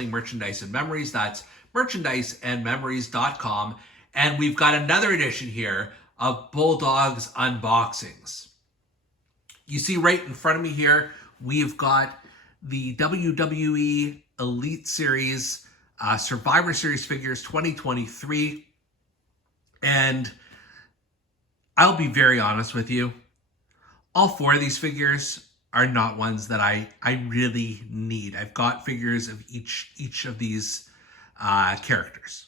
wrestling merchandise and memories. That's merchandiseandmemories.com. And we've got another edition here of Bulldog's unboxings. You see right in front of me here, we've got the WWE Elite Series Survivor Series figures 2023. And I'll be very honest with you, all four of these figures are not ones that I really need. I've got figures of each of these characters,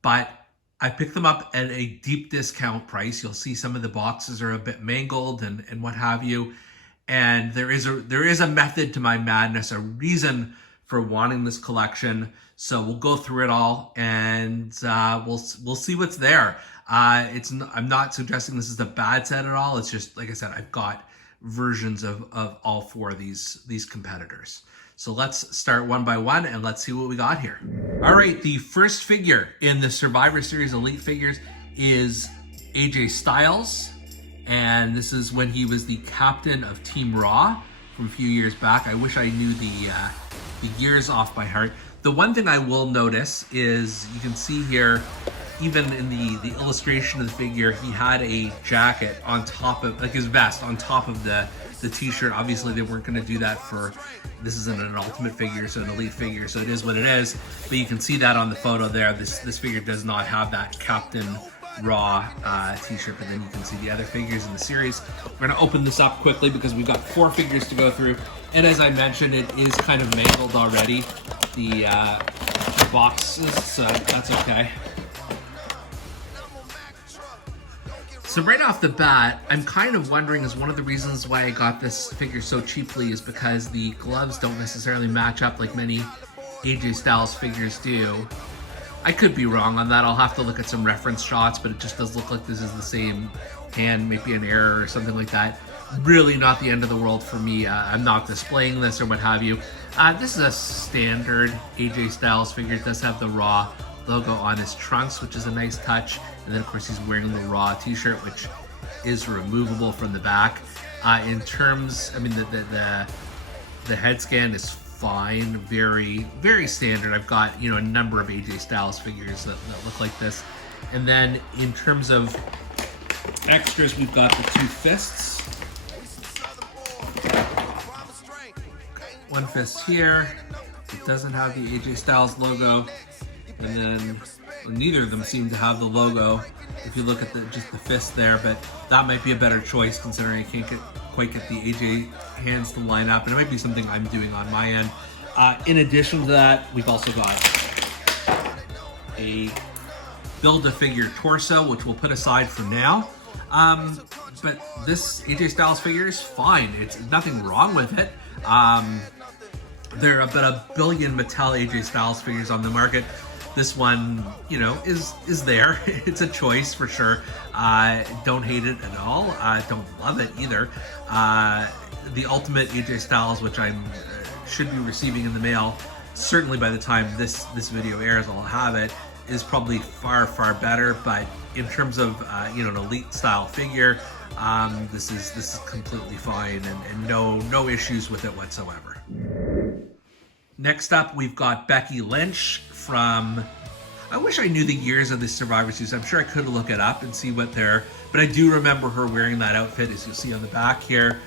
but I picked them up at a deep discount price. You'll see some of the boxes are a bit mangled and what have you. And there is a method to my madness, a reason for wanting this collection. So we'll go through it all, and we'll see what's there. I'm not suggesting this is a bad set at all. It's just, like I said, I've got versions of all four of these competitors. So let's start one by one and let's see what we got here. All right, the first figure in the Survivor Series Elite figures is AJ Styles. And this is when he was the captain of Team Raw from a few years back. I wish I knew the years off by heart. The one thing I will notice is you can see here, even in the illustration of the figure, he had a jacket on top of, like his vest on top of the t-shirt. Obviously they weren't going to do that for, this isn't an ultimate figure, so an elite figure, so it is what it is. But you can see that on the photo there. This figure does not have that Captain Raw t-shirt, but then you can see the other figures in the series. We're going to open this up quickly because we've got four figures to go through. And as I mentioned, it is kind of mangled already, the boxes, so that's okay. So right off the bat, I'm kind of wondering, is one of the reasons why I got this figure so cheaply is because the gloves don't necessarily match up like many AJ Styles figures do. I could be wrong on that. I'll have to look at some reference shots, but it just does look like this is the same hand, maybe an error or something like that. Really not the end of the world for me. I'm not displaying this or what have you. This is a standard AJ Styles figure. It does have the Raw logo on his trunks, which is a nice touch. And then of course he's wearing the Raw t-shirt, which is removable from the back. In terms, I mean, the head scan is fine, very, very standard. I've got, a number of AJ Styles figures that look like this. And then in terms of extras, we've got the two fists. One fist here. It doesn't have the AJ Styles logo. And then neither of them seem to have the logo if you look at just the fist there, but that might be a better choice considering I can't quite get the AJ hands to line up, and it might be something I'm doing on my end. In addition to that, we've also got a Build-A-Figure torso, which we'll put aside for now. But this AJ Styles figure is fine. It's nothing wrong with it. There are about 1 billion Mattel AJ Styles figures on the market. This one, is there. It's a choice for sure. Don't hate it at all. Don't love it either. The Ultimate AJ Styles, which I should be receiving in the mail, certainly by the time this video airs, I'll have it, is probably far, far better. But in terms of, an elite style figure, this is completely fine and no issues with it whatsoever. Next up, we've got Becky Lynch from, I wish I knew the years of this Survivor Series. I'm sure I could look it up and see what they're, but I do remember her wearing that outfit, as you'll see on the back here.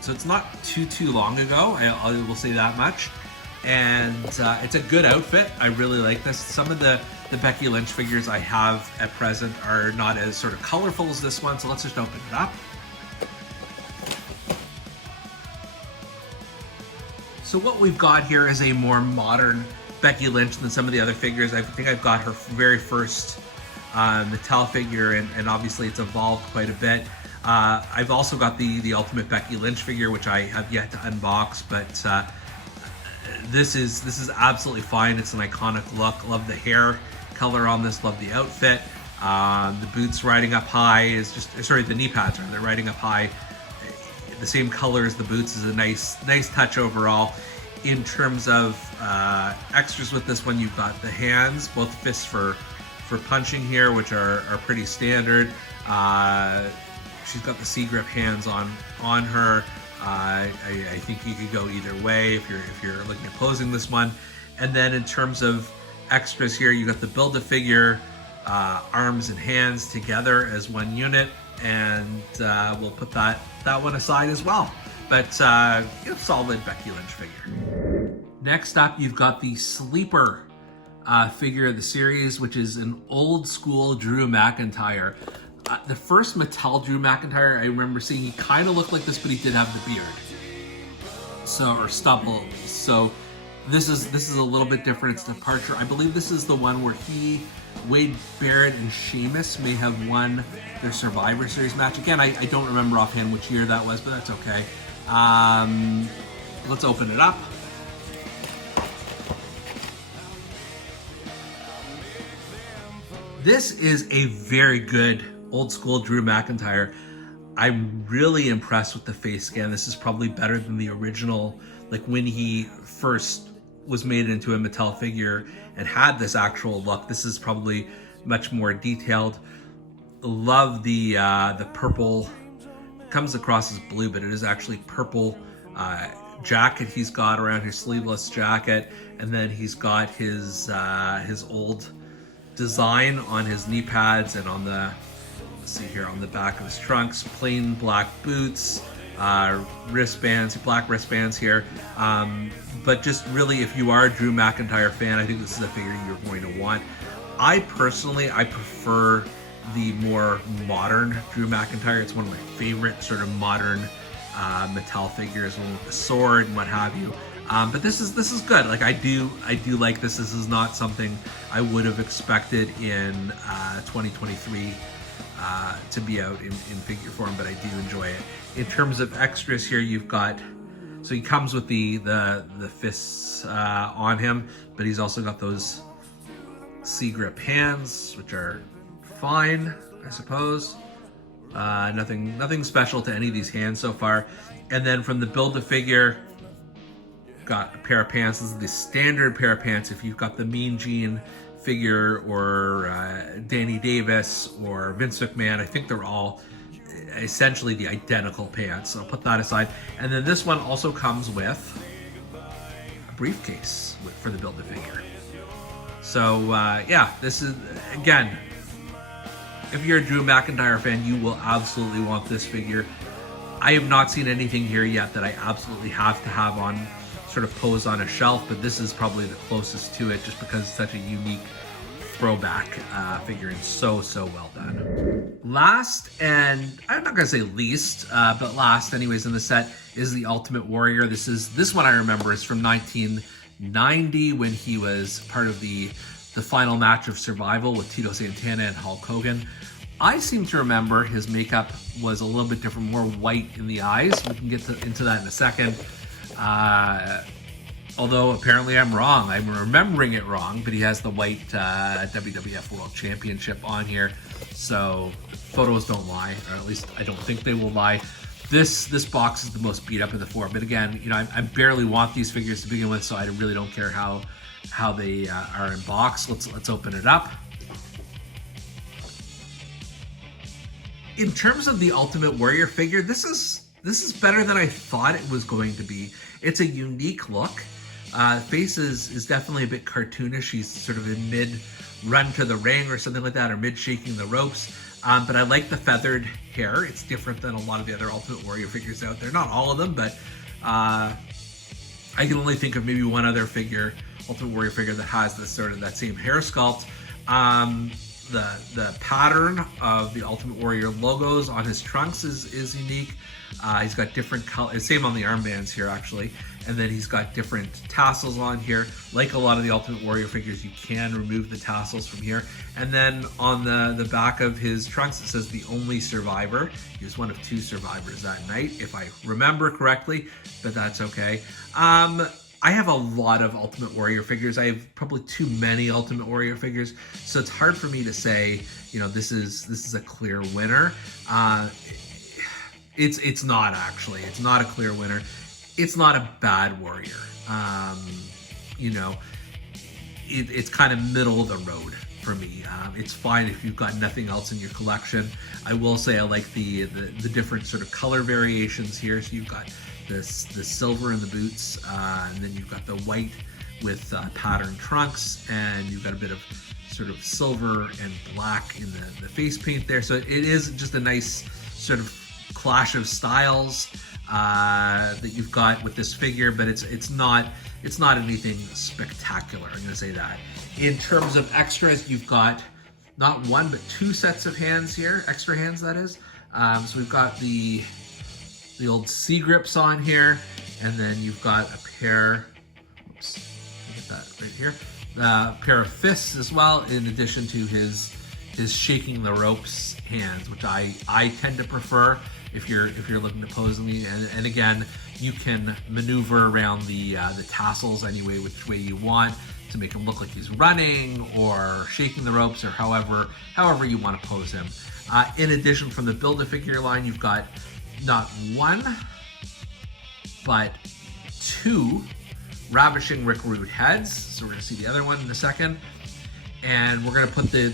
So it's not too long ago, I will say that much. And it's a good outfit. I really like this. Some of the Becky Lynch figures I have at present are not as sort of colorful as this one, so let's just open it up. So what we've got here is a more modern Becky Lynch than some of the other figures. I think I've got her very first Mattel figure, and obviously it's evolved quite a bit. I've also got the Ultimate Becky Lynch figure, which I have yet to unbox, but this is absolutely fine. It's an iconic look. Love the hair color on this. Love the outfit. The boots riding up high is just, sorry, the knee pads are, they're riding up high. The same color as the boots is a nice touch overall. In terms of extras with this one, you've got the hands, both fists for punching here, which are pretty standard. She's got the C-grip hands on her. I think you could go either way if you're looking at posing this one. And then in terms of extras here, you got the Build-A-Figure arms and hands together as one unit, and we'll put that one aside as well. But solid Becky Lynch figure. Next up, you've got the sleeper figure of the series, which is an old school Drew McIntyre. The first Mattel Drew McIntyre I remember seeing, he kind of looked like this, but he did have the beard, or stubble. So this is a little bit different. It's departure. I believe this is the one where Wade Barrett and Sheamus may have won their Survivor Series match. Again, I don't remember offhand which year that was, but that's okay. Let's open it up. This is a very good old school Drew McIntyre. I'm really impressed with the face scan. This is probably better than the original, like when he first was made into a Mattel figure and had this actual look. This is probably much more detailed. Love the purple, comes across as blue, but it is actually purple jacket he's got around his sleeveless jacket, and then he's got his old design on his knee pads and on the, let's see here, on the back of his trunks, plain black boots, wristbands, black wristbands here. But just really, if you are a Drew McIntyre fan, I think this is a figure you're going to want. I prefer the more modern Drew McIntyre. It's one of my favorite sort of modern Mattel figures, one with the sword and what have you. But this is good. Like I do like this. This is not something I would have expected in 2023 to be out in figure form, but I do enjoy it. In terms of extras here, you've got, so he comes with the fists on him, but he's also got those C-grip hands, which are fine, I suppose. Nothing special to any of these hands so far. And then from the Build-A-Figure, got a pair of pants. This is the standard pair of pants. If you've got the Mean Gene figure or Danny Davis or Vince McMahon, I think they're all essentially the identical pants. So I'll put that aside. And then this one also comes with a briefcase for the Build-A-Figure. So yeah, this is, again, if you're a Drew McIntyre fan, you will absolutely want this figure. I have not seen anything here yet that I absolutely have to have on sort of posed on a shelf, but this is probably the closest to it just because it's such a unique throwback figure and so well done. Last, and I'm not gonna say least, but last anyways in the set, is the Ultimate Warrior. This one I remember is from 1990 when he was part of the final match of Survival with Tito Santana and Hulk Hogan. I seem to remember his makeup was a little bit different, more white in the eyes. We can get into that in a second. Although apparently I'm wrong. I'm remembering it wrong, but he has the white WWF World Championship on here. So photos don't lie, or at least I don't think they will lie. This box is the most beat up of the four. But again, I barely want these figures to begin with, so I really don't care how they are in box. Let's open it up. In terms of the Ultimate Warrior figure, this is better than I thought it was going to be. It's a unique look. Face is definitely a bit cartoonish. He's sort of in mid run to the ring or something like that, or mid shaking the ropes. But I like the feathered hair. It's different than a lot of the other Ultimate Warrior figures out there. Not all of them, but I can only think of maybe one other figure, Ultimate Warrior figure, that has this sort of that same hair sculpt. The pattern of the Ultimate Warrior logos on his trunks is unique. He's got different colors, same on the armbands here actually, and then he's got different tassels on here. Like a lot of the Ultimate Warrior figures, you can remove the tassels from here. And then on the back of his trunks, it says the only survivor. He was one of 2 survivors that night, if I remember correctly, but that's okay. I have a lot of Ultimate Warrior figures. I have probably too many Ultimate Warrior figures, so it's hard for me to say, this is a clear winner. It's not actually. It's not a clear winner. It's not a bad warrior. It's kind of middle of the road for me. It's fine if you've got nothing else in your collection. I will say I like the different sort of color variations here. So you've got this silver in the boots, and then you've got the white with patterned trunks, and you've got a bit of sort of silver and black in the face paint there. So it is just a nice sort of clash of styles that you've got with this figure, but it's not anything spectacular, I'm gonna say that. In terms of extras, you've got not one but two sets of hands here, extra hands that is. So we've got the old C grips on here, and then you've got a pair, oops, get that right here, a pair of fists as well, in addition to his shaking the ropes hands, which I tend to prefer if you're looking to pose me. And again, you can maneuver around the tassels any which way you want to make him look like he's running or shaking the ropes, or however you want to pose him. In addition, from the Build-A-Figure line, you've got not one, but two Ravishing Rick Rude heads. So we're gonna see the other one in a second. And we're gonna put the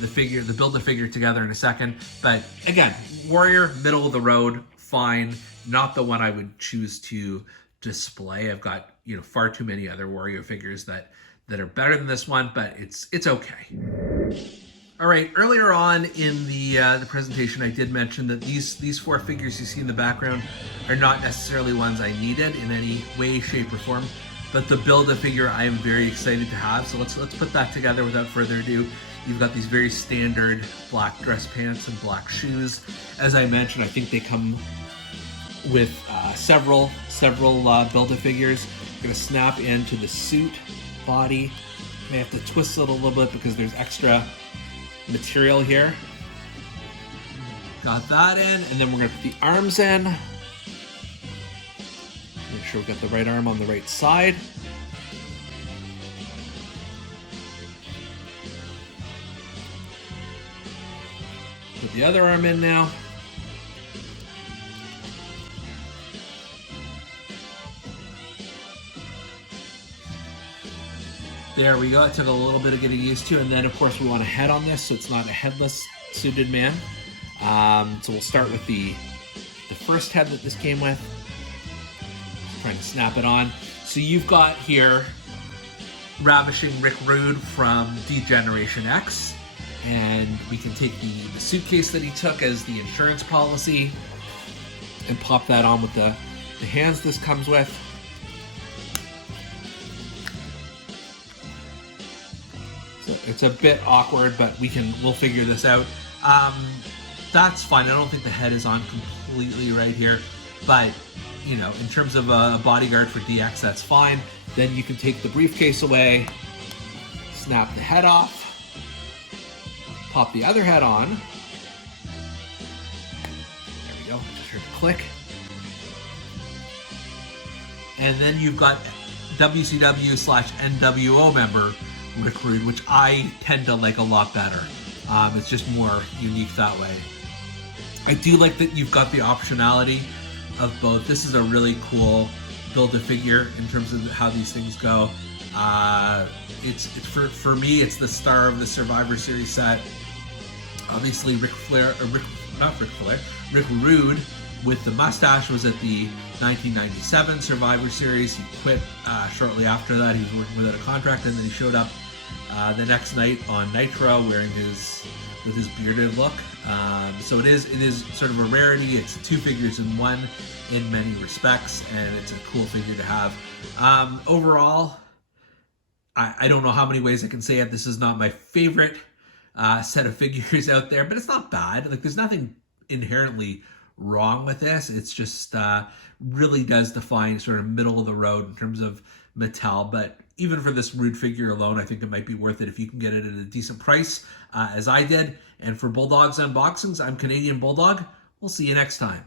Build-A-Figure together in a second. But again, Warrior, middle of the road, fine. Not the one I would choose to display. I've got, far too many other Warrior figures that are better than this one, but it's okay. All right, earlier on in the presentation, I did mention that these four figures you see in the background are not necessarily ones I needed in any way, shape, or form, but the Build-A-Figure I am very excited to have. So let's put that together without further ado. You've got these very standard black dress pants and black shoes. As I mentioned, I think they come with several Build-A-Figures. I'm gonna snap into the suit body. May have to twist it a little bit because there's extra material here. Got that in, and then we're gonna put the arms in. Make sure we got the right arm on the right side. Put the other arm in now. There we go. It took a little bit of getting used to, and then of course we want a head on this, so it's not a headless suited man. So we'll start with the first head that this came with. Just trying to snap it on. So you've got here Ravishing Rick Rude from D-Generation X, and we can take the suitcase that he took as the insurance policy and pop that on with the hands this comes with. It's a bit awkward, but we'll figure this out. That's fine. I don't think the head is on completely right here, but in terms of a bodyguard for DX, that's fine. Then you can take the briefcase away, snap the head off, pop the other head on. There we go. Just heard a click. And then you've got WCW/NWO member Rick Rude, which I tend to like a lot better. It's just more unique that way. I do like that you've got the optionality of both. This is a really cool Build-A-Figure in terms of how these things go. It's for me, it's the star of the Survivor Series set. Obviously, Rick Rude with the mustache was at the 1997 Survivor Series. He quit shortly after that. He was working without a contract, and then he showed up the next night on Nitro wearing his bearded look. So it is sort of a rarity. It's two figures in one in many respects, and it's a cool figure to have. Overall, I don't know how many ways I can say it. This is not my favorite set of figures out there, but it's not bad. Like, there's nothing inherently wrong with this. It's just really does define sort of middle of the road in terms of Mattel. But even for this Rude figure alone, I think it might be worth it if you can get it at a decent price, as I did. And for Bulldog's Unboxings, I'm Canadian Bulldog. We'll see you next time.